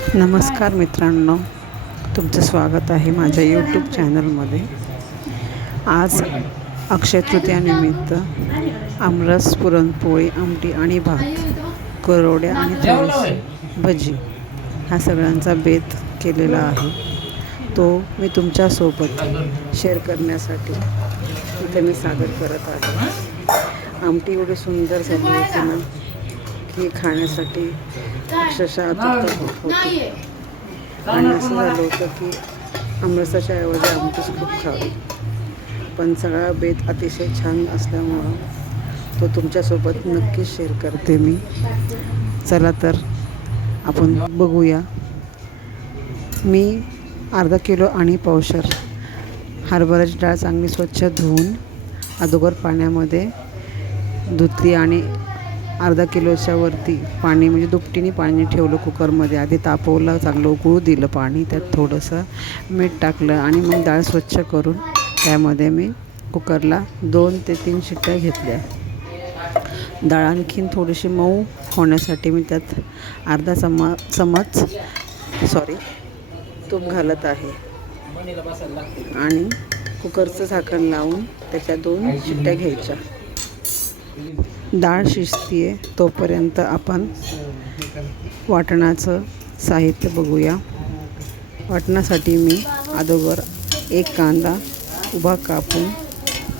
नमस्कार मित्रांनो, तुमचं स्वागत आहे माझ्या यूट्यूब चॅनलमध्ये. आज अक्षय तृतीयानिमित्त आमरस, पुरणपोळी, आमटी आणि भात, कुरवड्या आणि थोडीशी भजी ह्या सगळ्यांचा बेत केलेला आहे. तो मी तुमच्यासोबत शेअर करण्यासाठी इथे मी सादर करत आहे. आमटी एवढी सुंदर झाली होती ना की खाण्यासाठी अक्षरशः अतृप्त होती. आणि असं झालं होतं की आमरसाच्या ऐवजी आमटीच खूप खावी. पण सगळा बेत अतिशय छान असल्यामुळं तो तुमच्यासोबत नक्कीच शेअर करते मी. चला तर आपण बघूया. मी अर्धा किलो आणि पावशर हरभऱ्याची डाळ चांगली स्वच्छ धुवून अगोदर पाण्यामध्ये धुतली आणि अर्धा किलोच्या वरती पाणी म्हणजे दुपटीने पाणी ठेवलं कुकरमध्ये. आधी तापवलं, चांगलं उकळू दिलं पाणी, त्यात थोडंसं मीठ टाकलं आणि मग डाळ स्वच्छ करून त्यामध्ये मी कुकरला 2 ते 3 शिट्ट्या घेतल्या. डाळ आणखीन थोडीशी मऊ होण्यासाठी मी त्यात अर्धा चमच तूप घालत आहे आणि कुकरचं झाकण लावून त्याच्या 2 शिट्ट्या घ्यायच्या. डाळ शिजते तोपर्यंत आपण वाटणाचं साहित्य बघूया. वाटणासाठी मी अगोदर एक कांदा उभा कापून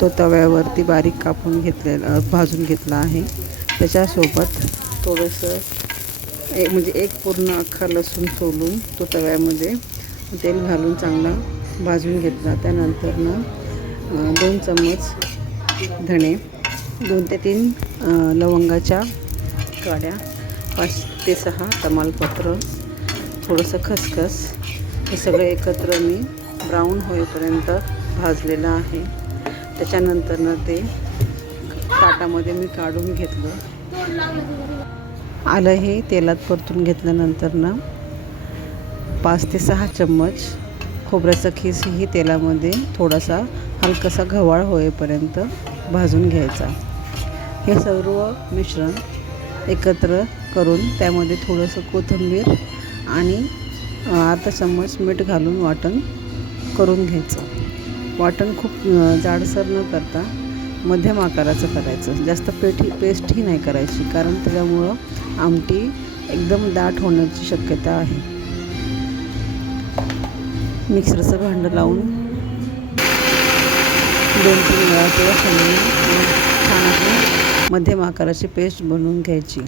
तो तव्यावरती बारीक कापून भाजून घेतला आहे. त्याच्यासोबत थोडंसं एक पूर्ण अख्खा लसूण सोलून तो तव्यामध्ये तेल घालून चांगला भाजून घेतला. त्यानंतर 2 चम्मच धणे, 2 ते 3 लवंगाच्या काड्या, 5 ते 6 तमालपत्र, थोडंसं खसखस, हे सगळं एकत्र मी ब्राऊन होईपर्यंत भाजलेलं आहे. त्याच्यानंतर ते ताटामध्ये मी काढून घेतलं. आलं हे तेलात परतून घेतल्यानंतर 5 ते 6 चम्मच खोबऱ्याचा खीसही तेलामध्ये थोडासा हलकासा गव्हाळ होईपर्यंत भाजून घ्यायचा. हे सर्व मिश्रण एकत्र करून त्यामध्ये थोडंसं कोथिंबीर आणि अर्धा चम्मच मीठ घालून वाटण करून घ्यायचं. वाटण खूप जाडसर न करता मध्यम आकाराचं करायचं. जास्त पेस्टही नाही करायची, कारण त्याच्यामुळं आमटी एकदम दाट होण्याची शक्यता आहे. मिक्सरचं भांडं लावून 2-3 वेळा किंवा छान अशी मध्यम आकाराची पेस्ट बनवून घ्यायची.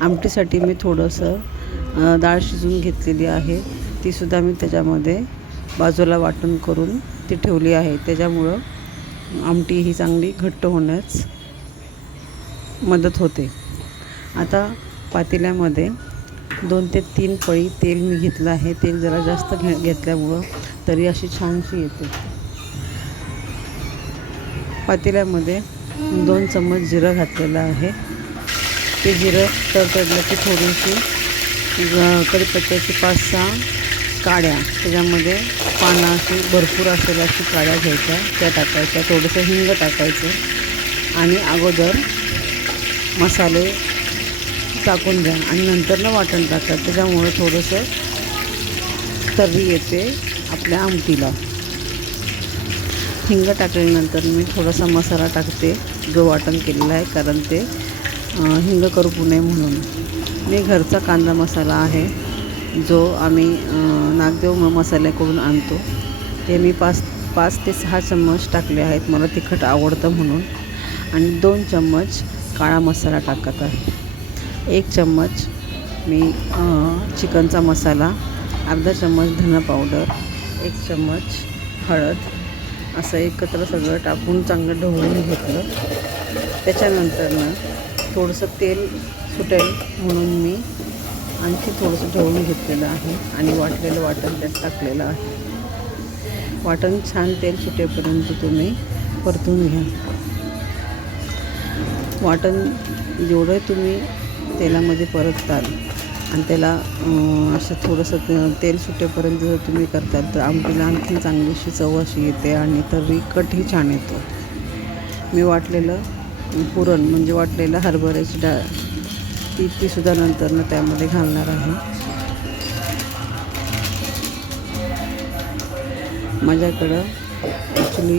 आमटीसाठी मी थोडंसं डाळ शिजवून घेतलेली आहे, तीसुद्धा मी त्याच्यामध्ये बाजूला वाटण करून ती ठेवली आहे. त्याच्यामुळं आमटी ही चांगली घट्ट होण्यास मदत होते. आता पातेल्यामध्ये 2 ते 3 पळी तेल मी घेतलं आहे. तेल जरा जास्त घेतल्यामुळं तरी अशी छानशी येते. पातेल्यामध्ये 2 चम्मच जिरं घातलेलं आहे. ते जिरं तडतडलं की थोडीशी कढीपत्त्याची 5-6 काड्या, त्याच्यामध्ये पानं अशी भरपूर असेल अशी काड्या घ्यायच्या, त्या टाकायच्या. थोडंसं हिंग टाकायचं आणि अगोदर मसाले टाकून द्या आणि नंतर वाटण टाका. त्याच्यामुळे थोडंसं तर्री येते आपल्या आमटीला. हिंग टाकल्यानंतर मी थोडासा मसाला टाकते जो वाटण केलेला आहे, कारण ते हिंग करपू नये म्हणून. मी घरचा कांदा मसाला आहे जो आम्ही नागदेव मसाल्याकडून आणतो. ते मी 5 ते 6 चम्मच टाकले आहेत, मला तिखट आवडतं म्हणून. आणि 2 चम्मच काळा मसाला टाकत आहे. 1 चम्मच मी चिकनचा मसाला, अर्धा चम्मच धना पावडर, 1 चम्मच हळद, असं एकत्र सगळं टाकून चांगलं ढवळून घेतलं. त्याच्यानंतर थोडंसं तेल सुटेल म्हणून मी आणखी थोडंसं ढवळून घेतलेलं आहे आणि वाटलेलं वाटण त्यात टाकलेलं आहे. वाटण छान तेल सुटेपर्यंत तुम्ही परतून घ्या. वाटण जेवढं तुम्ही तेलामध्ये परतताल आणि त्याला असं थोडंसं तेल सुटेपर्यंत जर तुम्ही करताल तर आमटीला आणखी चांगलीशी चव अशी येते आणि तर्री कटही छान येतो. मी वाटलेलं पुरण म्हणजे वाटलेलं हरभऱ्याची डाळ तीसुद्धा नंतर त्यामध्ये घालणार आहे. माझ्याकडं ॲक्च्युली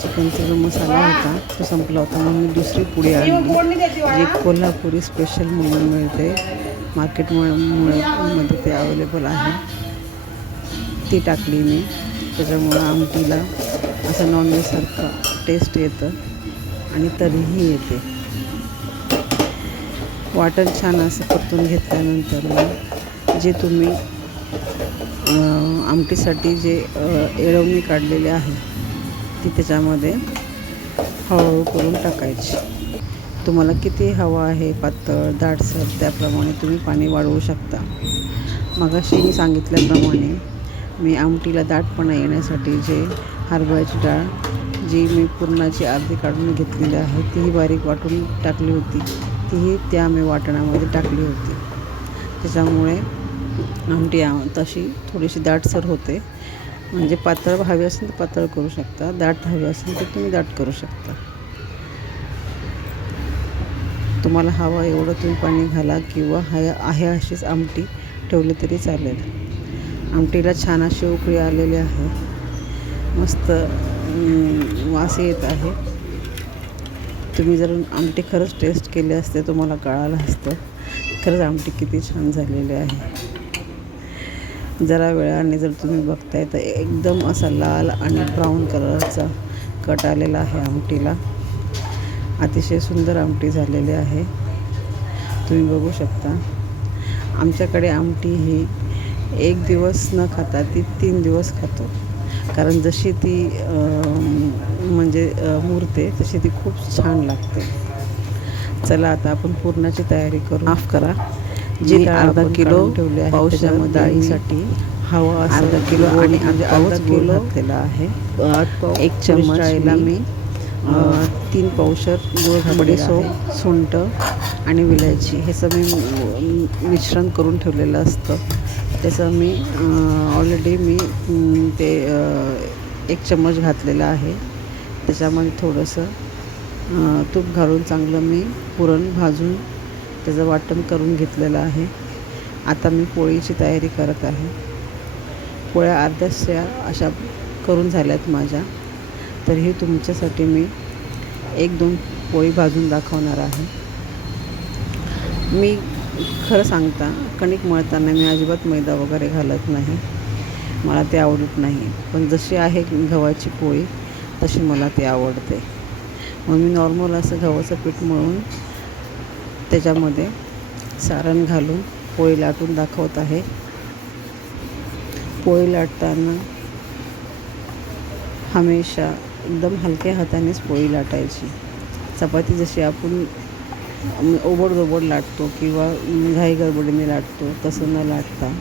चिकनचा जो मसाला होता तो संपला होता, म्हणून मी दुसरी पुडी आणली जी कोल्हापुरी स्पेशल म्हणून मिळते मार्केटमध्ये, ते अवेलेबल आहे. ती टाकली मी. त्याच्यामुळं आमटीला असं नॉनव्हेजसारखं टेस्ट येतं आणि तरीही येते. वाटण छान असं परतून घेतल्यानंतर जे तुम्ही आमटीसाठी जे येळवणी काढलेली आहे ती त्याच्यामध्ये हळूहळू करून टाकायची. तुम्हाला किती हवं आहे, पातळ दाटसर, त्याप्रमाणे तुम्ही पाणी वाढवू शकता. मगाशी मी सांगितल्याप्रमाणे मी आमटीला दाटपणा येण्यासाठी जे हरभऱ्याची डाळ जी मी पुरणाची अर्धी काढून घेतलेली आहे तीही बारीक वाटून टाकली होती, तीही त्या मी वाटणामध्ये टाकली होती. त्याच्यामुळे आमटी तशी थोडीशी दाटसर होते. म्हणजे पातळ हवी असेल तर पातळ करू शकता, दाट हवी असेल तर तुम्ही दाट करू शकता. तुम्हाला हवं एवढं तुम्ही पाणी घाला किंवा आहे अशीच आमटी ठेवली तरी चालेल. आमटीला छान अशी उकळी आलेली आहे, मस्त वास येत आहे. तुम्ही जर आमटी खरंच टेस्ट केली असते तुम्हाला कळालं असतं खरंच आमटी किती छान झालेली आहे. जरा वेळाने जर तुम्ही बघताय तर एकदम असा लाल आणि ब्राऊन कलरचा कट आलेला आहे आमटीला. अतिशय सुंदर आमटी झालेली आहे, तुम्ही बघू शकता. आमच्याकडे आमटी ही एक दिवस न खाता ती 3 दिवस खातो, कारण जशी ती म्हणजे मुरते तशी ती खूप छान लागते. चला आता आपण पुरणाची तयारी करू. माफ करा, जी अर्धा किलो ठेवले आहे त्याच्यामध्ये डाळीसाठी हवा अर्धा किलो आणि अर्धा किलो घातलेला आहे. 1 चमच डाळीला मी 3 पावशर गूळ घातलेला आहे. सुंठ आणि विलायची हे सगळं मिश्रण करून ठेवलेलं असतं. त्याचं मी ऑलरेडी मी ते 1 चमच घातलेलं आहे. त्याच्यामध्ये थोडंसं तूप घालून चांगलं मी पुरण भाजून त्याचं वाटण करून घेतलेलं आहे. आता मी पोळीची तयारी करत आहे. पोळ्या अर्ध्याशा अशा करून झाल्यात माझ्या, तरीही तुमच्यासाठी मी 1-2 पोळी भाजून दाखवणार आहे. मी खरं सांगता कणिक मळताना मी अजिबात मैदा वगैरे घालत नाही, मला ते आवडत नाही. पण जशी आहे गव्हाची पोळी तशी मला ती आवडते. मग मी नॉर्मल असं गव्हाचं पीठ मळून त्याच्यामध्ये सारण घालून पोळी लाटून दाखवत आहे. पोळी लाटताना हमेशा एकदम हलक्या हातानेच पोळी लाटायची. चपाती जशी आपण ओबड-दोबड लाटतो किंवा घाई गडबडीने लाटतो तसं न लाटता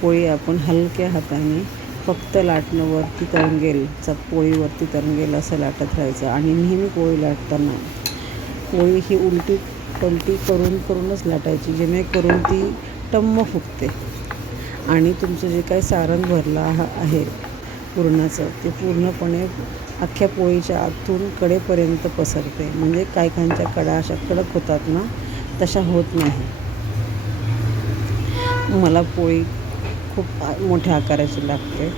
पोळी आपण हलक्या हाताने फक्त लाटणं वरती तरंगेल, पोळीवरती तरंगेल असं लाटत राहायचं. आणि नेहमी पोळी लाटताना पोळी ही उलटी पलटी करूनच लाटायची, जेणेकरून ती टम्म फुगते आणि तुमचं जे काही सारण भरलं आहे पुरणाचं ते पूर्णपणे अख्ख्या पोळीच्या आतून कडेपर्यंत पसरते. म्हणजे काहींच्या कडा अशा कडक होतात ना, तशा होत नाही. मला पोळी खूप मोठ्या आकाराची लागते,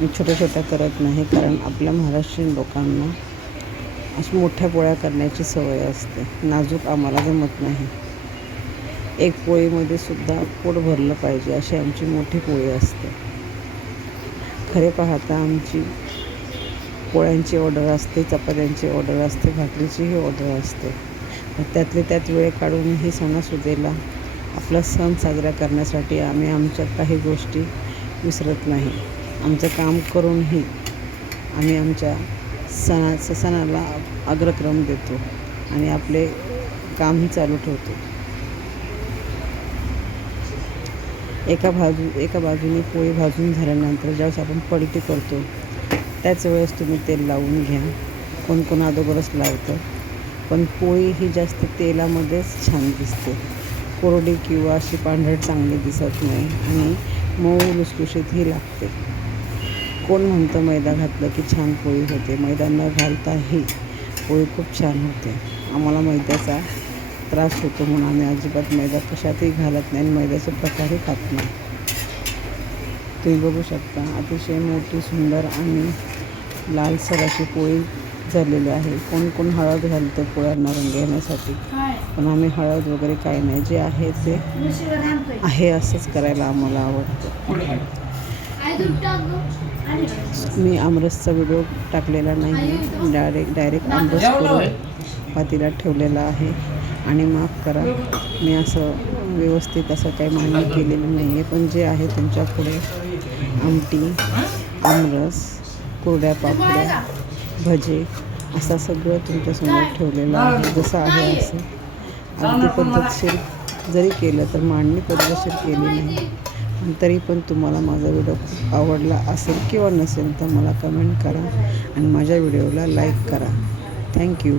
मी छोट्या करत नाही, कारण आपल्या महाराष्ट्रीयन लोकांना अशा मोठ्या पोळ्या करण्याची सवय असते. नाजूक आम्हाला जमत नाही. एक पोळीमध्ये सुद्धा पोट भरलं पाहिजे अशी आमची मोठी पोळी असते. खरे पाहता आमची पोळ्यांची ऑर्डर असते, चपात्यांची ऑर्डर असते, भाकरीचीही ऑर्डर असते. त्यातले त्यात वेळ काढून ही सणासुदीला आपला सण साजरा करण्यासाठी आम्ही आमच्या काही गोष्टी विसरत नाही. आमचं काम करूनही आम्ही आमच्या सणाला अग्रक्रम देतो आणि आपले कामही चालू ठेवतो. एका बाजूने पोळी भाजून झाल्यानंतर ज्यावेळेस आपण पलटी करतो त्याच वेळेस तुम्ही तेल लावून घ्या. कोण अगोदरच लावतं, पण पोळी ही जास्त तेलामध्येच छान दिसते. कोरडी किंवा अशी पांढरट चांगली दिसत नाही आणि मऊ लुसलुशीतही लागते. कोण म्हणतं मैदा घातलं की छान पोळी होते, मैदा न घालताही पोळी खूप छान होते. आम्हाला मैद्याचा त्रास होतो म्हणून आम्ही अजिबात मैदा कशातही घालत नाही आणि मैद्याचे प्रकारही खात नाही. तुम्ही बघू शकता अतिशय मोठी सुंदर आणि लालसर अशी पोळी झालेली आहे. कोण कोण हळद घालतं पोळ्यांना रंग येण्यासाठी, पण आम्ही हळद वगैरे काही नाही, जे आहे ते आहे असंच करायला आम्हाला आवडतं. मी आमरसचा व्हिडिओ टाकलेला नाही, डायरेक्ट आमरस करून पातेल्यात ठेवलेला आहे. आणि माफ करा, मी असं व्यवस्थित असं काही मांडणी केलेलं नाही आहे, पण जे आहे तुमच्यापुढे आमटी, आमरस, कुरड्या पापड्या, भजे असं सगळं तुमच्यासमोर ठेवलेलं आहे. जसं आहे असं अगदी पद्धतशीर जरी केलं तर मांडणी पद्धतशीर केली नाही, तरी पण तुम्हाला माझा व्हिडिओ खूप आवडला असेल किंवा नसेल तर मला कमेंट करा आणि माझ्या व्हिडिओला लाईक करा. थँक्यू.